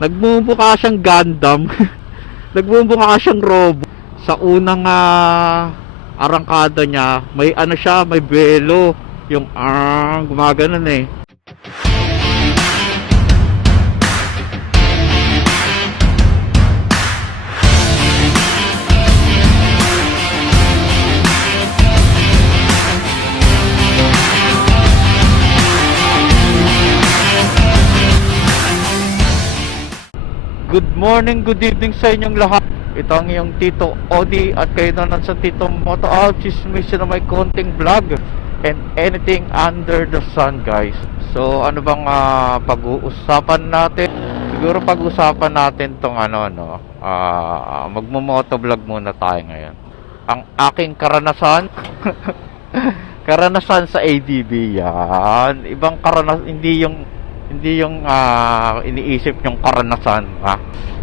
Nagmumukha siyang Gundam. Nagmumukha siyang robot. Sa unang arangkada niya, may ano siya, may belo. Yung gumaganon eh. Good morning, good evening sa inyong lahat. Ito ang iyong Tito Odi at kayo na sa Tito Moto Chismis na may konting vlog and anything under the sun, guys. So ano bang pag-uusapan natin? Siguro pag-uusapan natin tong magmo-moto vlog muna tayo ngayon. Ang aking karanasan karanasan sa ADB yan. Ibang karanasan, hindi yung iniisip yung karanasan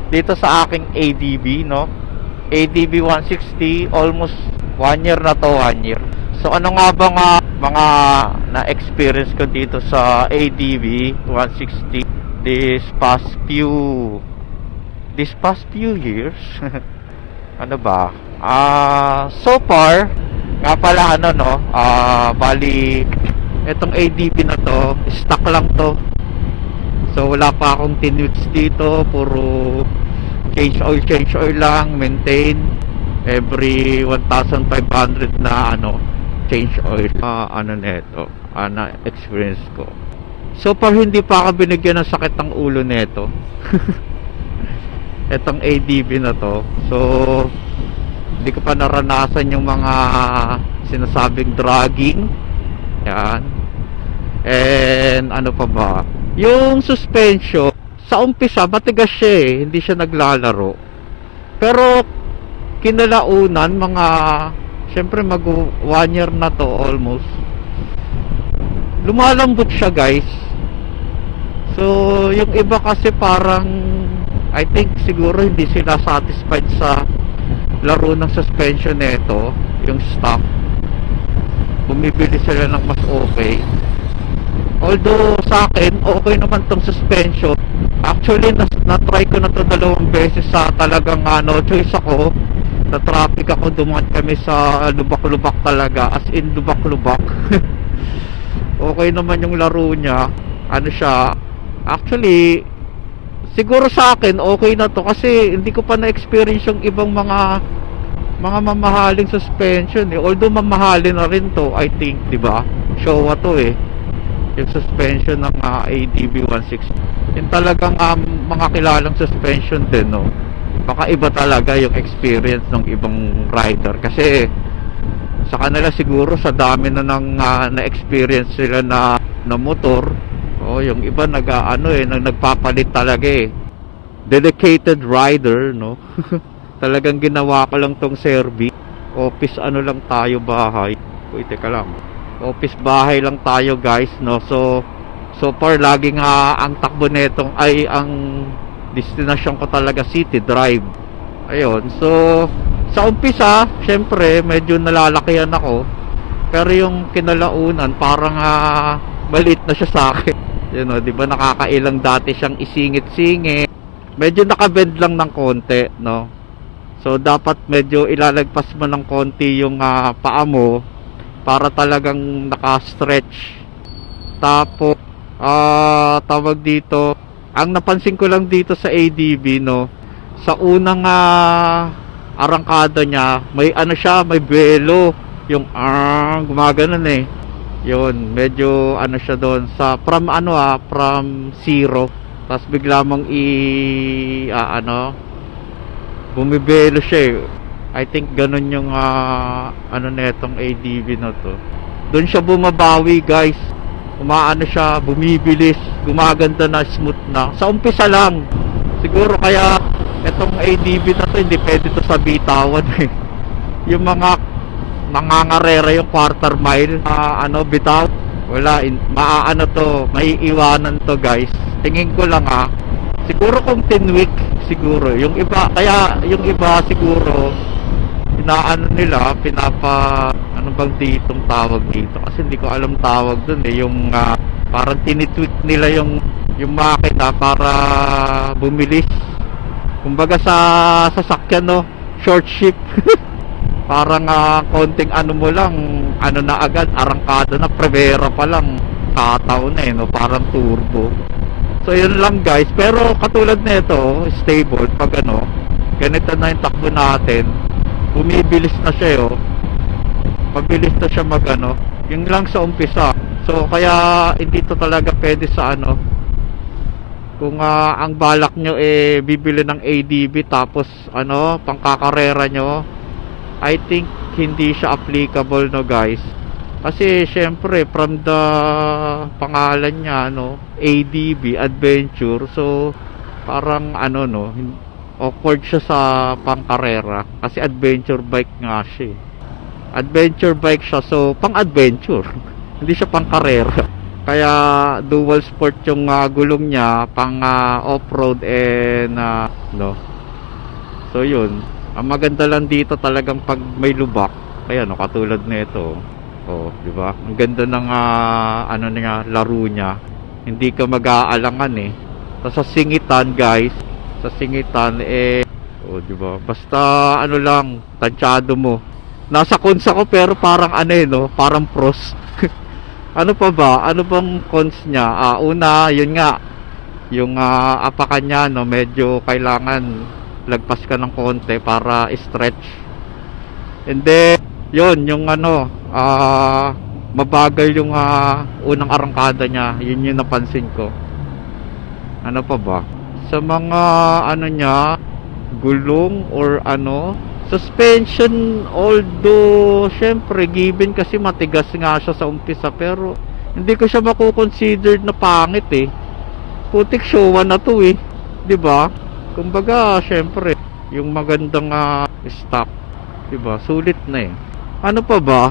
dito sa aking ADB, no? ADB 160, almost 1 year na to, 1 year. So ano nga ba mga na-experience ko dito sa ADB 160 this past few years? Ano ba? So far nga pala bali etong ADB na to, stock lang to. So wala pa akong tinwits dito, puro change oil lang, maintain every 1,500 na change oil. Neto, na experience ko. So far hindi pa ako binigyan ng sakit ng ulo neto. Etong ADB na to. So hindi ko pa naranasan yung mga sinasabing dragging. Yan. And ano pa ba? Yung suspension, sa umpisa matigas siya eh, hindi siya naglalaro. Pero kinalaunan, syempre mag 1 year na to almost, lumalambot siya, guys. So yung iba kasi parang I think siguro hindi sila satisfied sa laro ng suspension nito, yung stock. Bumibili sila ng mas okay. Although sa akin, okay naman tong suspension. Actually, na-try ko na to 2 beses sa talagang choice ako. Na traffic ako, dumaan kami sa lubak-lubak talaga. As in, lubak-lubak. Okay naman yung laro niya. Actually, siguro sa akin, okay na to. Kasi hindi ko pa na-experience yung ibang mga mamahaling suspension eh. Although mamahalin na rin to, I think, diba? Showa to eh. Yung suspension ng ADB 160, yung talagang mga kilalang suspension din, no? Baka iba talaga yung experience ng ibang rider kasi sa kanila siguro sa dami na na-experience sila na motor. Yung iba nagpapalit talaga eh. Dedicated rider, no? Talagang ginawa ko lang tong service. Office lang tayo, bahay. Uy, teka lang. Office bahay lang tayo, guys, no? So far laging ang takbo netong ay ang destination ko talaga City Drive. Ayun. So sa umpisa syempre medyo nalalakihan ako, pero yung kinalaunan parang maliit na siya sa akin. Yun, di ba, nakakailang dati siyang isingit-singit. Medyo nakabend lang ng konti, no? So dapat medyo ilalagpas mo ng konti yung paa mo para talagang naka-stretch. Tapos tawag dito, ang napansin ko lang dito sa ADB, no, sa unang arangkada niya, may siya, may belo, yung gumaganon eh. Yun, medyo siya doon sa from zero, tapos bigla mong bumibelo siya eh. I think ganun yung netong ADB na to. Doon siya bumabawi, guys. Siya, bumibilis, gumaganda na, smooth na. Sa umpisa lang. Siguro kaya etong ADB na to hindi pwede to sa bitawan eh. Yung mga nangangarera yung quarter mile, bitaw, wala, may iwanan to, guys. Tingin ko lang siguro kung 10 week siguro. Yung iba siguro nila ano bang tawag dito, kasi hindi ko alam tawag dun eh, yung parang tinitweak nila yung yung makina para bumilis. Kumbaga sa sasakyan, no, short shift. Parang konting ano mo lang, ano na agad, arangkada na, Primera pa lang, kataon na no, parang turbo. So yun lang guys, pero katulad nito, stable pag ano, ganito na yung takbo natin, bumibilis na siya pabilis na siya mag ano, yun lang sa umpisa. So kaya hindi to talaga pwede sa ano, kung ang balak nyo bibili ng ADB tapos ano, pangkakarera nyo, I think hindi siya applicable, no guys. Kasi syempre from the pangalan niya, no, ADB, adventure, so parang ano, no, awkward siya sa pangkarera kasi adventure bike nga siya. Adventure bike siya, so pang adventure. Hindi siya pangkarera. Kaya dual sport yung gulong niya, pang off-road and no. So yun, ang maganda lang dito talagang pag may lubak, kaya no, katulad nito. Oh, di ba? Ang ganda ng ano niya, laro niya. Hindi ka mag-aalangan Tapos sa singitan, guys, sa singitan oh, di ba? Basta ano lang, tansyado mo. Nasa cons ako pero parang ano no, parang pros. Ano pa ba? Ano bang cons niya? Una, yun nga, yung apakan niya, no, medyo kailangan lagpas ka ng konti para stretch. And then yun, yung ano, mabagal yung unang arangkada niya. Yun yung napansin ko. Ano pa ba? Sa mga ano niya, gulong or ano, suspension, although syempre given kasi matigas nga siya sa umpisa, pero hindi ko siya makukonsider na pangit putik showa na to 'di ba? Kumbaga syempre yung magandang stock, 'di ba? Sulit na Ano pa ba?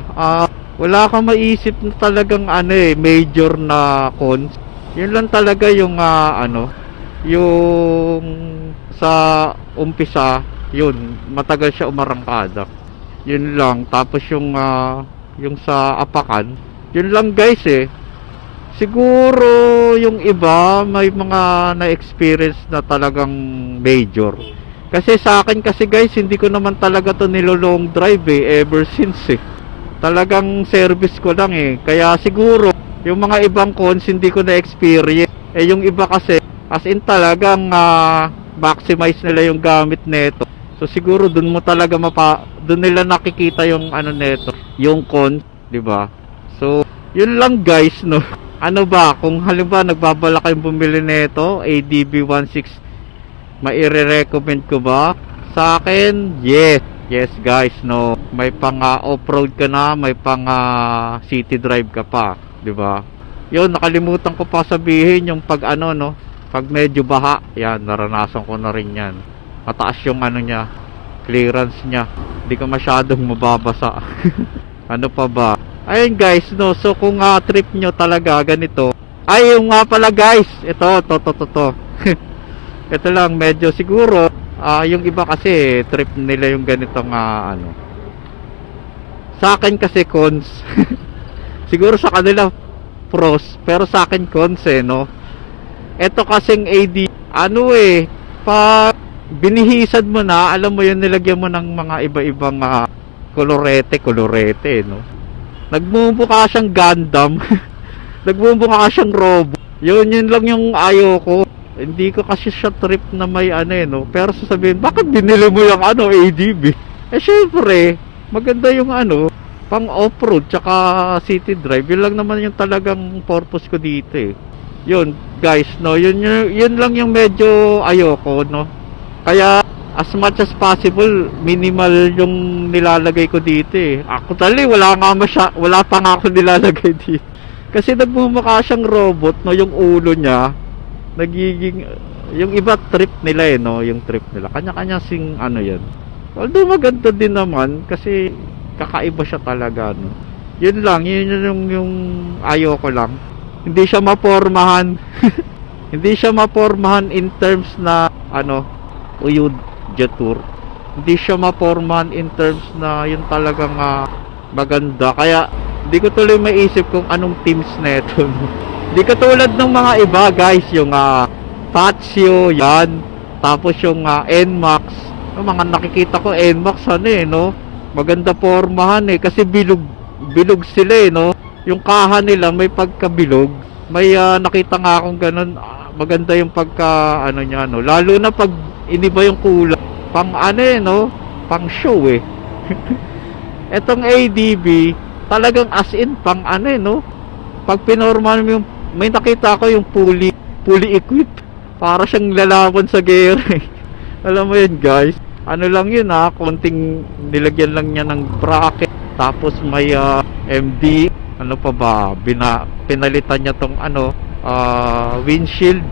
Wala kang maisip na talagang ano major na cons. Yun lang talaga yung ano, yung sa umpisa, yun, matagal siya umarangkada. Yun lang. Tapos yung sa apakan, yun lang guys Siguro yung iba may mga na-experience na talagang major. Kasi sa akin kasi guys, hindi ko naman talaga to nilo-long drive ever since Talagang service ko lang Kaya siguro yung mga ibang cons hindi ko na-experience. Yung iba kasi as in talagang maximize nila yung gamit nito. So siguro dun mo talaga dun nila nakikita yung ano nito, yung cons, 'di ba? So yun lang guys, no. Ano ba, kung halimbawa nagbabalak kayong bumili nito, ADB 16, maire-recommend ko ba? Sa akin, yes. Yes guys, no. May pang off-road ka na, may pang city drive ka pa, 'di ba? Yun, nakalimutan ko pa sabihin yung pag ano, no. Pag medyo baha, yan, naranasan ko na rin yan. Mataas yung ano niya, clearance niya. Hindi ka masyadong mababasa. Ano pa ba? Ayun guys, no. So kung trip nyo talaga ganito, ay yung nga pala guys, ito, to. Ito lang, medyo siguro, yung iba kasi trip nila yung ganitong ano. Sa akin kasi cons. Siguro sa kanila pros, pero sa akin cons no. Ito kasing AD, ano pag binihisan mo na, alam mo yun, nilagyan mo ng mga iba-ibang kolorete, no. Nagmumukha siyang Gundam. Nagmumukha siyang robot. Yun lang yung ayoko. Hindi ko kasi siya trip na may ano no. Pero sasabihin, bakit binili mo yung ano, ADB? Syempre, maganda yung ano, pang off-road tsaka city drive. Yun lang naman yung talagang purpose ko dito Yun, guys, no. Yun lang yung medyo ayoko, no. Kaya as much as possible, minimal yung nilalagay ko dito Actually, wala pa nga ako nilalagay dito. Kasi nagmumukha siyang robot, no, yung ulo niya. Nagiging, yung iba trip nila no, yung trip nila. Kanya-kanya sing ano yan. Although maganda din naman, kasi kakaiba siya talaga, no. Yun lang, yun yung ayoko lang. Hindi siya mapormahan. Hindi siya mapormahan in terms na, ano, uyod. Tour. Hindi siya maporman in terms na yun talagang maganda. Kaya hindi ko tuloy maisip kung anong teams neto. Di katulad ng mga iba guys, yung Fazio, yan. Tapos yung NMAX. Yung mga nakikita ko NMAX ano eh, no? Maganda pormahan eh, kasi bilog sila eh, no? Yung kaha nila may pagkabilog. May nakita nga akong ganun, maganda yung pagka ano niya, no? Lalo na pag iniba yung kulay. Pang ano eh, no? Pang show eh. Etong ADB, talagang as in pang ano eh, no? Pag pinormal mo yung, may nakita ko yung fully equipped. Para siyang lalaban sa gera eh. Alam mo yun guys. Ano lang yun konting nilagyan lang niya ng bracket. Tapos may MD. Ano pa ba? Pinalitan niya tong windshield.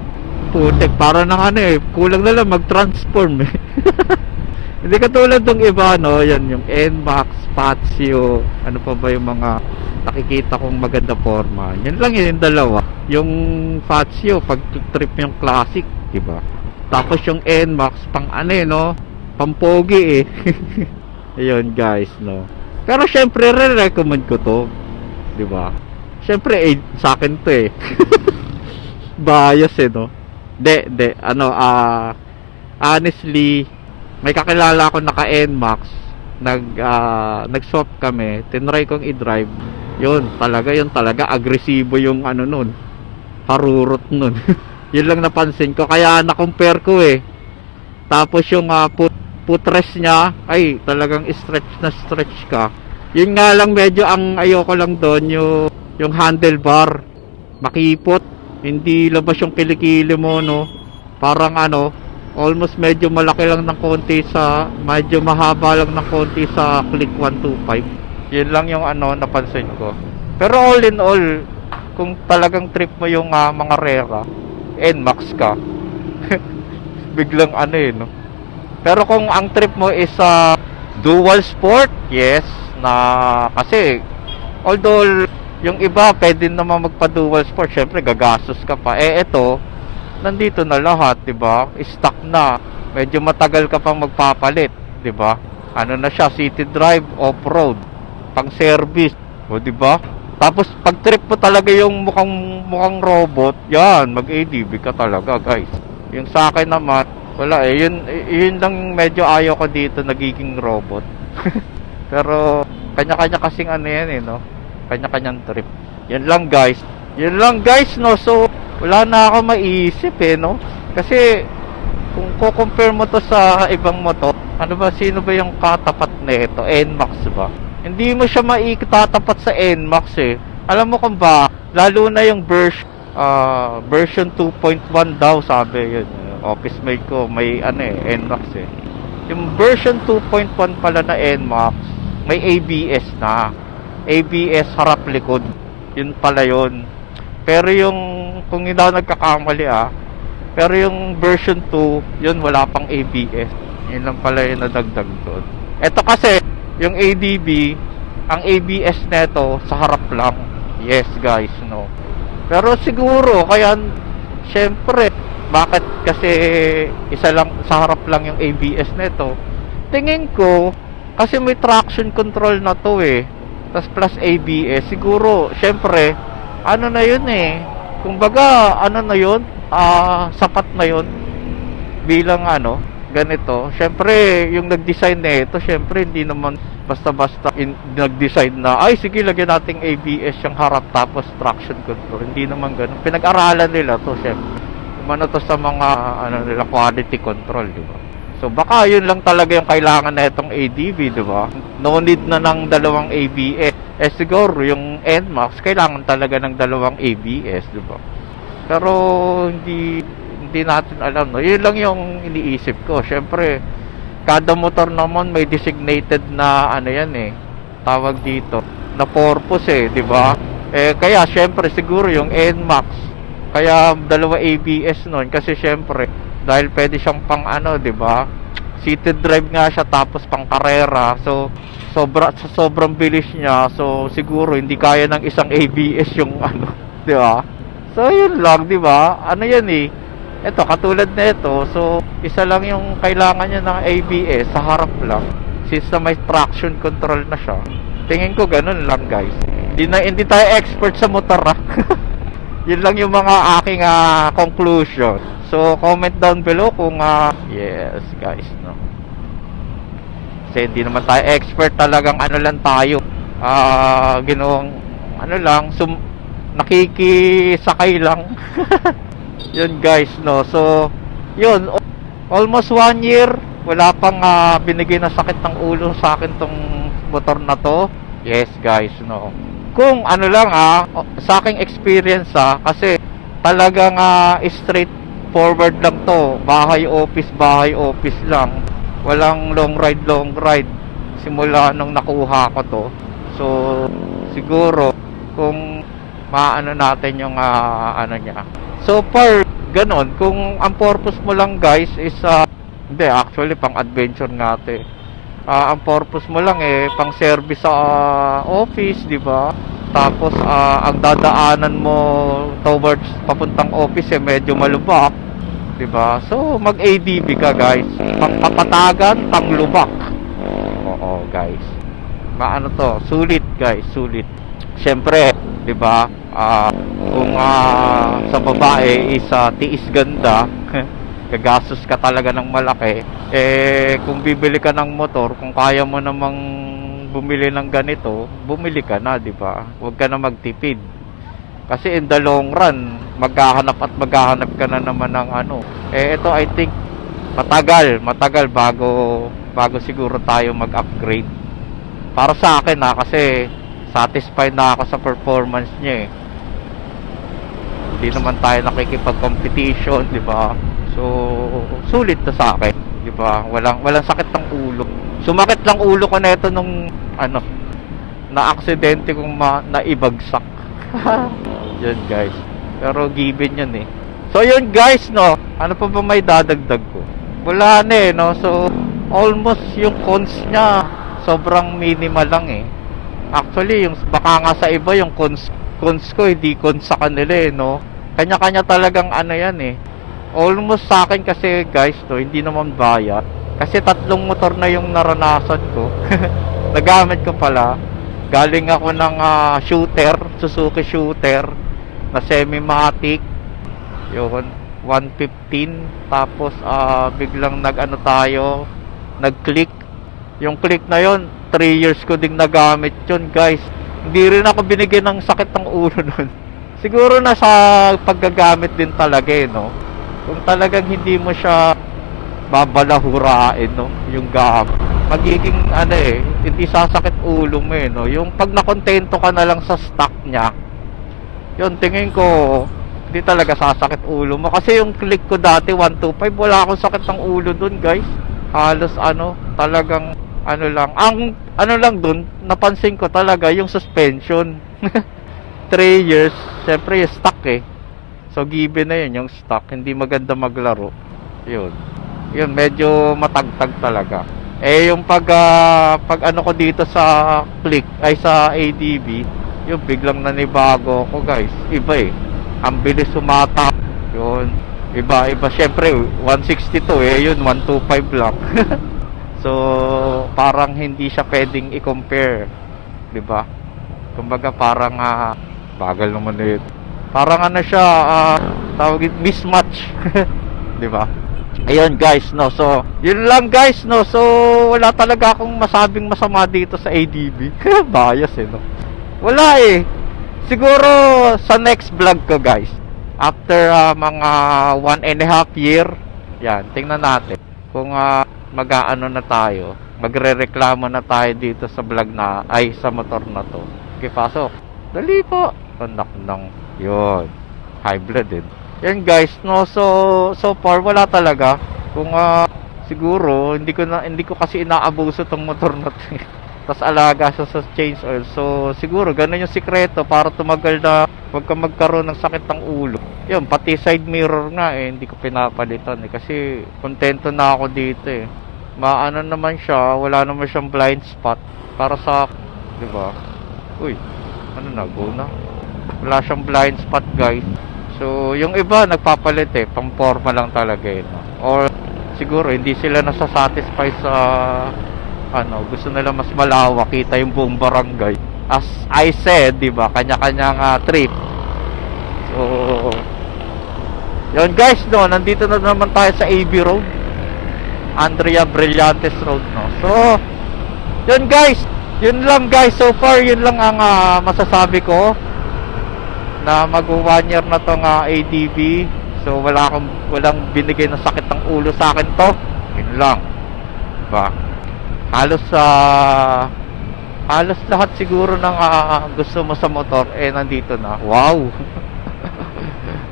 Putek, para nang ano eh. Kulang na lang mag-transform eh. Hindi katulad ng iba, no? Yan yung NMAX, Fazio, ano pa ba yung mga nakikita kong maganda forma. Yan lang yun yung dalawa. Yung Fazio, pag trip yung classic, diba? Tapos yung NMAX, pang ano eh, no? Pampogi eh. Ayun guys, no? Pero syempre, re-recommend ko to. Diba? Syempre, sa akin to eh. Bias eh, no? Honestly, may kakilala ako naka NMAX, nag-swap kami, tinry kong i-drive. Yun talaga agresibo yung ano nun, harurot nun. Yun lang napansin ko, kaya na-compare ko eh. Tapos yung footrest niya, ay talagang stretch ka. Yun nga lang, medyo ang ayoko lang doon yung handlebar, makipot, hindi labas yung kilikili mo, no? Parang almost medyo malaki lang ng konti medyo mahaba lang ng konti sa click 125. Yun lang yung napansin ko. Pero all in all, kung talagang trip mo yung mga rera, NMAX ka. Biglang no. Pero kung ang trip mo is dual sport, yes, na kasi although yung iba pwede naman magpa dual sport, syempre gagastos ka pa. Ito nandito na lahat, 'di ba? Stock na. Medyo matagal ka pang magpapalit, 'di ba? Ano na siya, city drive, off-road, pang service, o 'di ba? Tapos pag trip mo talaga yung mukhang robot, yan, mag-ADB ka talaga, guys. Yung sa akin naman, wala eh. Yun lang medyo ayaw ko dito, nagiging robot. Pero kanya-kanya kasing yan eh, no? Kanya-kanyang trip. Yan lang, guys. Yan lang, guys, no? So wala na ako maiisip eh, no? Kasi kung ko-compare mo to sa ibang motor, sino ba yung katapat nito? NMAX ba? Hindi mo siya maitatapat sa NMAX eh. Alam mo kung ba, lalo na yung version 2.1 daw, sabi yun. Office mate ko, may NMAX eh. Yung version 2.1 pala na NMAX, may ABS na. ABS harap likod. Yun pala yun. Pero yung, kung hindi ako nagkakamali pero yung version 2, yun wala pang ABS. Yun lang pala yung nadagdag doon. Ito kasi, yung ADB, ang ABS neto sa harap lang. Yes guys, no. Pero siguro, kaya, syempre, bakit kasi isa lang, sa harap lang yung ABS neto? Tingin ko, kasi may traction control na to eh. Tas plus ABS, siguro, syempre, na yun eh. Kumbaga, na yun? Sapat na yun. Bilang ganito. Syempre, yung nag-design na ito, syempre, hindi naman basta-basta nag-design na, ay, sige, lagyan nating ABS yung harap tapos traction control. Hindi naman ganun. Pinag-aralan nila to, syempre. To sa mga, nila, quality control, di ba? So, baka yun lang talaga yung kailangan na itong ADB, di ba? No need na ng dalawang ABS. Siguro, yung NMAX, kailangan talaga ng dalawang ABS, di ba? Pero, hindi natin alam, no? Yun lang yung iniisip ko. Syempre, kada motor naman may designated na, tawag dito, na purpose eh, di ba? Kaya, syempre, siguro yung NMAX, kaya dalawa ABS nun, kasi syempre, dahil pwede siyang pang di ba? Seated drive nga siya tapos pang karera. So sobrang bilis niya. So siguro hindi kaya ng isang ABS yung di ba? So yun lang, di ba? Yan eh. Ito katulad na ito. So isa lang yung kailangan niya ng ABS sa harap lang. Since na may traction control na siya. Tingin ko ganun lang, guys. Hindi tayo expert sa motor Yun lang yung mga aking conclusion. So, comment down below kung yes, guys, no. Kasi hindi naman tayo expert, talagang ano lang tayo. Ginawang ano lang, nakikisakay lang. Yun, guys, no. So, yun, almost 1 year, wala pang binigay na sakit ng ulo sa akin tong motor na to. Yes, guys, no. Kung ano lang sa aking experience kasi talagang straight forward lang to, bahay office lang, walang long ride simula nung nakuha ko to. So siguro kung maano natin yung ano niya, so far ganon. Kung ang purpose mo lang, guys, is hindi, actually pang adventure nga to ang purpose mo lang pang service sa office, di ba? Tapos ang dadaanan mo towards papuntang office medyo malubak, 'di ba? So mag-ADB ka, guys. Pangkapatagan, panglubak. Oo, guys. Maano to? Sulit, guys, sulit. Siyempre, 'di ba? Kung sa babae is tiis ganda, gagastos ka talaga ng malaki. Kung bibili ka ng motor, kung kaya mo namang bumili ng ganito, bumili ka na, di ba? Huwag ka na magtipid. Kasi in the long run, maghahanap ka na naman ng ano. Ito I think matagal bago siguro tayo mag-upgrade. Para sa akin kasi satisfied na ako sa performance niya Hindi naman tayo nakikipag-competition, di ba? So, sulit na sa akin, di ba? Walang sakit ng ulo. Sumakit lang ulo ko na ito nung na aksidente kong naibagsak. Yun, guys. Pero given yun So yun, guys, no. Ano pa ba may dadagdag ko? Wala na no. So almost yung cons niya sobrang minimal lang Actually, yung baka nga sa iba yung cons ko hindi cons sa kanila no. Kanya-kanya talagang ano yan Almost sa akin kasi, guys, to hindi naman bayad. Kasi 3 motor na yung naranasan ko. Nagamit ko pala. Galing ako ng Suzuki shooter na semi-matic. Yun, 115. Tapos biglang nag-click. Yung click na yon 3 years ko ding nagamit yun, guys. Hindi rin ako binigyan ng sakit ng ulo nun. Siguro na sa paggagamit din talaga no. Kung talagang hindi mo siya babalahurain no, yung gamit, magiging hindi sasakit ulo mo no. Yung pag nakontento ka na lang sa stock niya, yun tingin ko hindi talaga sasakit ulo mo. Kasi yung click ko dati 125, wala akong sakit ng ulo dun, guys. Halos talagang lang. Ang lang dun, napansin ko talaga yung suspension. 3 years, syempre yung stock So given na yun yung stock, hindi maganda maglaro. Yun, medyo matagtag talaga. Yung pag ko dito sa click ay sa ADB, yung biglang nanibago ako, guys. Iba ang bilis sumata. Yun, iba syempre 162 yun 125 lang. So parang hindi siya pwedeng i-compare, di ba? Kumbaga parang bagal naman parang siya tawag mismatch. Di ba? Ayun, guys, no. So yun lang, guys, no. So wala talaga akong masabing masama dito sa ADB. Bias no. Wala siguro sa next vlog ko, guys, after mga 1.5 year, yan, tingnan natin kung mag-aano na tayo, magrereklamo na tayo dito sa vlog sa motor na to. Okay, pasok. Dali po. Anak ng yun, hybrid din. Yan, guys, no. So far wala talaga. Kung siguro hindi ko kasi inaabuso tong motor na to. Tas alaga siya sa change oil. So siguro ganun yung sikreto para tumagal na wag ka magkaroon ng sakit ng ulo. Yun, pati side mirror nga hindi ko pinapalitan kasi kontento na ako dito Maano naman siya, wala naman siyang blind spot para sa, di ba? Uy, ano na, go na. Wala siyang blind spot, guys. So yung iba nagpapalit pang forma lang talaga no? Or siguro hindi sila nasasatisfy sa gusto nila mas malawak, kita yung buong barangay. As I said, di ba, kanya-kanyang trip. So So, yun guys, no, nandito na naman tayo sa AB Road, Andrea Brillantes Road, no. So, yun guys, yun lang guys, so far yun lang ang masasabi ko, na mag 1 year na tong ADB. So walang binigay na sakit ng ulo sa akin to. Yun lang, diba? Halos lahat siguro ng gusto mo sa motor nandito na. Wow.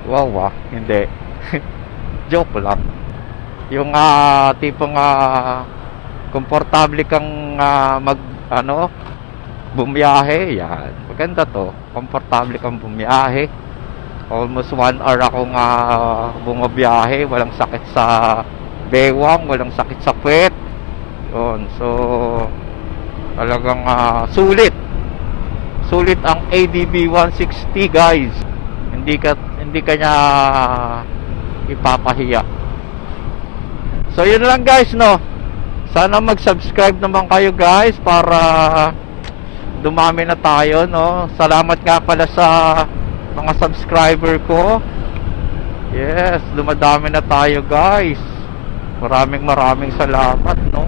Wow, hindi. Joke lang. Yung tipong komportable kang bumiyahe, yan. Maganda to. Komportable kang bumiyahe. Almost 1 hour akong bumabiyahe, walang sakit sa bewang, walang sakit sa puwet. Yun. So talagang sulit ang ADB 160 guys. Hindi ka niya ipapahiya. So yun lang guys, no. Sana mag-subscribe naman kayo guys para dumami na tayo, no. Salamat nga pala sa mga subscriber ko. Yes, dumadami na tayo guys. Maraming salamat, no.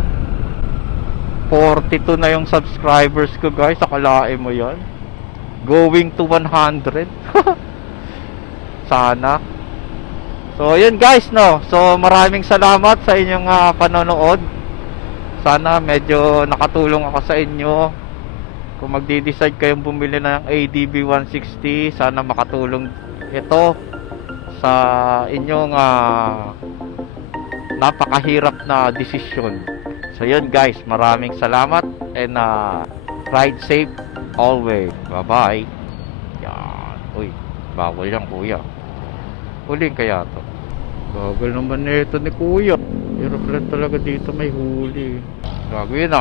42 na yung subscribers ko guys. Akalain mo yan, going to 100. Sana. So yun guys, no. So maraming salamat sa inyong panonood. Sana medyo nakatulong ako sa inyo. Kung magdi-decide kayong bumili ng ADB 160, sana makatulong ito sa inyong napakahirap na desisyon. So yun guys, maraming salamat and ride safe always. Bye bye. Yan. Uy, bawal yan kuya. Huling kaya to. Bagal naman nito ni kuya. Hirap lang talaga dito may huli. Gago yun